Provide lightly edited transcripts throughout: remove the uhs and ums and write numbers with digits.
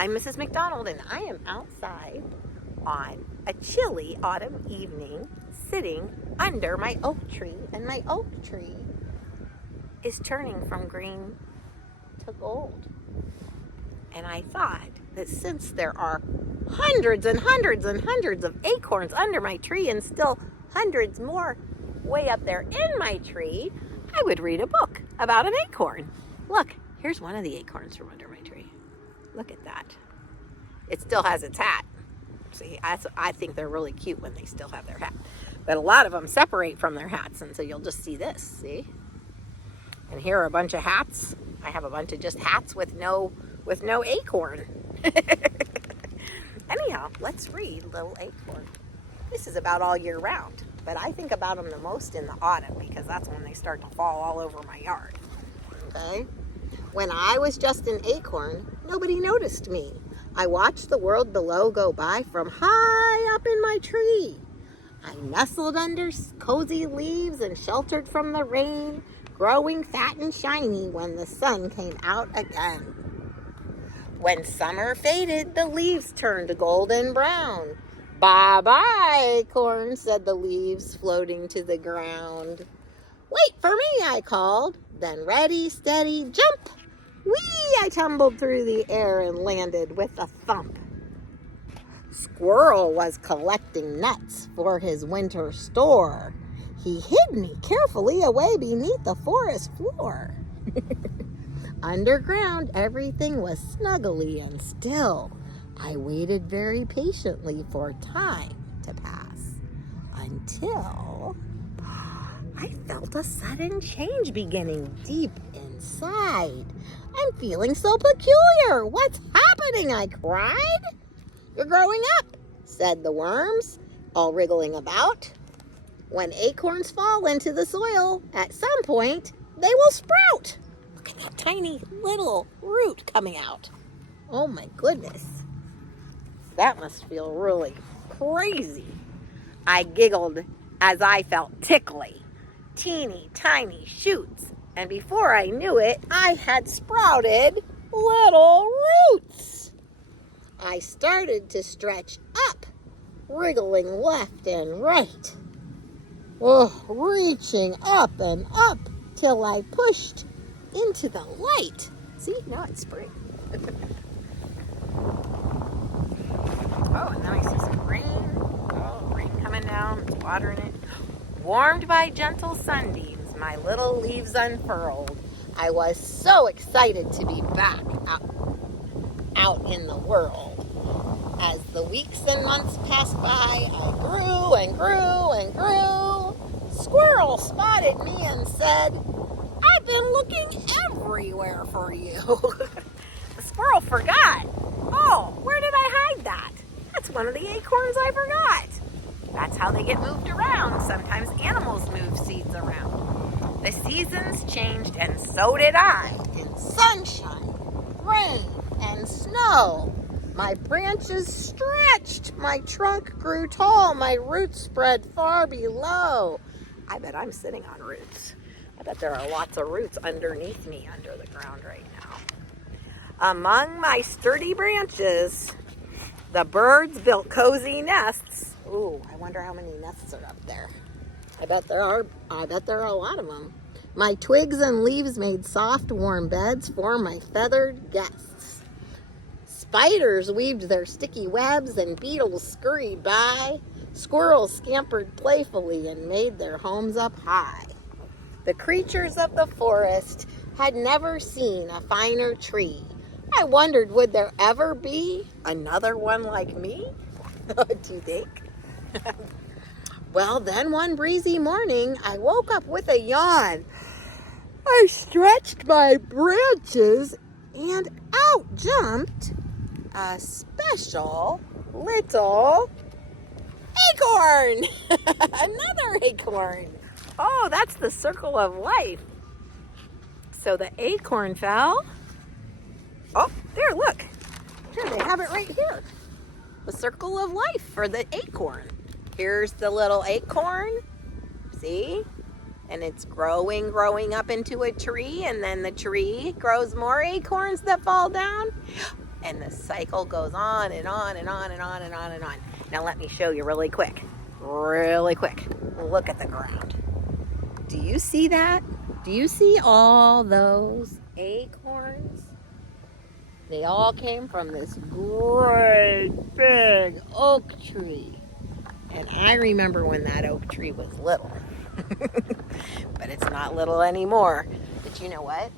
I'm Mrs. McDonald, and I am outside on a chilly autumn evening sitting under my oak tree, and my oak tree is turning from green to gold. And I thought that since there are hundreds and hundreds and hundreds of acorns under my tree and still hundreds more way up there in my tree, I would read a book about an acorn. Look, here's one of the acorns from under my tree. Look at that. It still has its hat. See, I think they're really cute when they still have their hat. But a lot of them separate from their hats, and so you'll just see this, see? And here are a bunch of hats. I have a bunch of just hats with no acorn. Anyhow, let's read Little Acorn. This is about all year round, but I think about them the most in the autumn because that's when they start to fall all over my yard. Okay? When I was just an acorn, nobody noticed me. I watched the world below go by from high up in my tree. I nestled under cozy leaves and sheltered from the rain, growing fat and shiny when the sun came out again. When summer faded, the leaves turned golden brown. Bye-bye, acorn, said the leaves, floating to the ground. Wait for me, I called. Then ready, steady, jump. Whee! I tumbled through the air and landed with a thump. Squirrel was collecting nuts for his winter store. He hid me carefully away beneath the forest floor. Underground, everything was snuggly and still. I waited very patiently for time to pass until I felt a sudden change beginning deep inside. I'm feeling so peculiar. What's happening? I cried. You're growing up, said the worms, all wriggling about. When acorns fall into the soil, at some point, they will sprout. Look at that tiny little root coming out. Oh my goodness. That must feel really crazy. I giggled as I felt tickly. Teeny tiny shoots. And before I knew it, I had sprouted little roots. I started to stretch up, wriggling left and right. Oh, reaching up and up till I pushed into the light. See, now it's spring. Oh, and then I see some rain. Oh, rain coming down, it's watering it. Warmed by gentle sunbeams, my little leaves unfurled. I was so excited to be back out in the world. As the weeks and months passed by, I grew and grew and grew. Squirrel spotted me and said, I've been looking everywhere for you. The squirrel forgot. Oh, where did I hide that? That's one of the acorns I forgot. That's how they get moved around. Sometimes animals move seeds around. The seasons changed, and so did I. In sunshine, rain, and snow. My branches stretched. My trunk grew tall. My roots spread far below. I bet I'm sitting on roots. I bet there are lots of roots underneath me under the ground right now. Among my sturdy branches, the birds built cozy nests. Ooh, I wonder how many nests are up there. I bet there are a lot of them. My twigs and leaves made soft, warm beds for my feathered guests. Spiders weaved their sticky webs and beetles scurried by. Squirrels scampered playfully and made their homes up high. The creatures of the forest had never seen a finer tree. I wondered, would there ever be another one like me? Do you think? Well, then one breezy morning, I woke up with a yawn. I stretched my branches, and out jumped a special little acorn. Another acorn. Oh, that's the circle of life. So the acorn fell. Oh, there, look. Here, they have it right here. The circle of life for the acorn. Here's the little acorn. See? And it's growing up into a tree, and then the tree grows more acorns that fall down. And the cycle goes on and on and on and on and on and on. Now let me show you really quick. Really quick. Look at the ground. Do you see that? Do you see all those acorns? They all came from this great big oak tree. And I remember when that oak tree was little. But it's not little anymore. But you know what?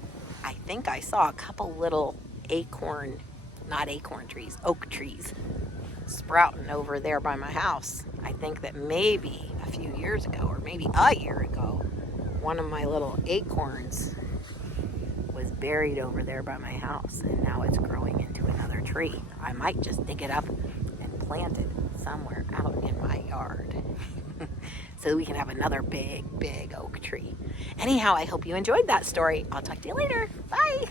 I think I saw a couple little not acorn trees, oak trees sprouting over there by my house. I think that maybe a few years ago, or maybe a year ago, one of my little acorns was buried over there by my house, and now it's growing into another tree. I might just dig it up and plant it somewhere out in my yard so we can have another big oak tree. Anyhow, I hope you enjoyed that story. I'll talk to you later. Bye.